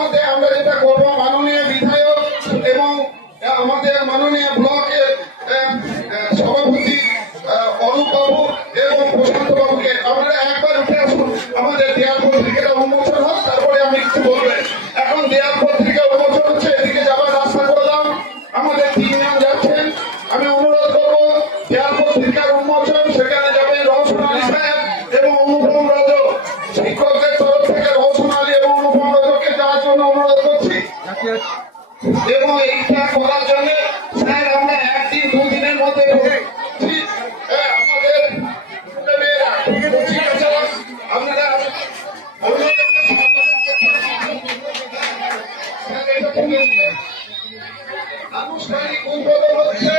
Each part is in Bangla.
মধ্যে আমরা যেটা করবো, মাননীয় বিধায়ক এবং আমাদের মাননীয় ব্লকের সভাপতি অরূপ বাবু এবং প্রশান্ত বাবুকে আপনারা একবার উঠে আসুন। আমাদের দেয়াল পত্রিকাটা উন্মোচন হোক, তারপরে আমি কিছু বলবেন। এখন দেয়াল পত্রিকা উন্মোচন হচ্ছে, এদিকে যাবার রাস্তা করে দাও। আমাদের তিনজন যাচ্ছেন, আমি অনুরোধ করবো দেয়াল পত্রিকার উন্মোচন, সেখানে যাবেন রওশন আলী সাহেব এবং অনুপম রাজ। শিক্ষকদের তরফ থেকে রওশন আলী এবং অনুপম রাজকে যাওয়ার জন্য অনুরোধ করছি। এবং এইটা করার জন্য স্যার আমরা একদিন দুদিনের মধ্যে আমাদের আপনারা আনুষ্ঠানিক উদ্বোধন হচ্ছে।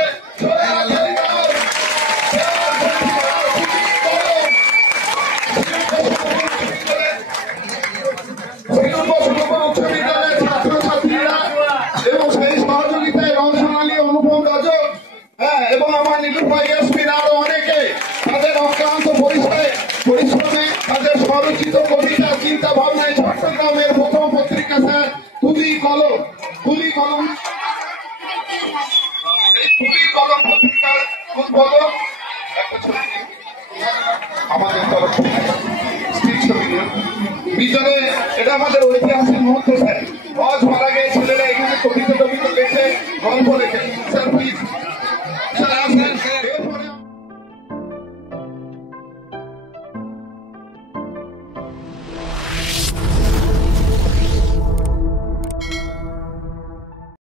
উচ্চ বিদ্যালয়ের ছাত্রছাত্রীরা এবং সেই সহযোগিতায় রওশন আলী, অনুপম রাজ এবং আমার নীলুফাই এসপির আরো অনেকে তাদের অক্লান্ত পরিশ্রমে তাদের স্বরচিত কবিতা চিন্তা ভাবনায় চট্টগ্রামের প্রথম পত্রিকা স্যার তুলি কলম পত্রিকার উদ্বোধন আমাদের তরফ বিদ্যালয়ে। এটা আমাদের ঐতিহাসিক মুহূর্ত স্যার।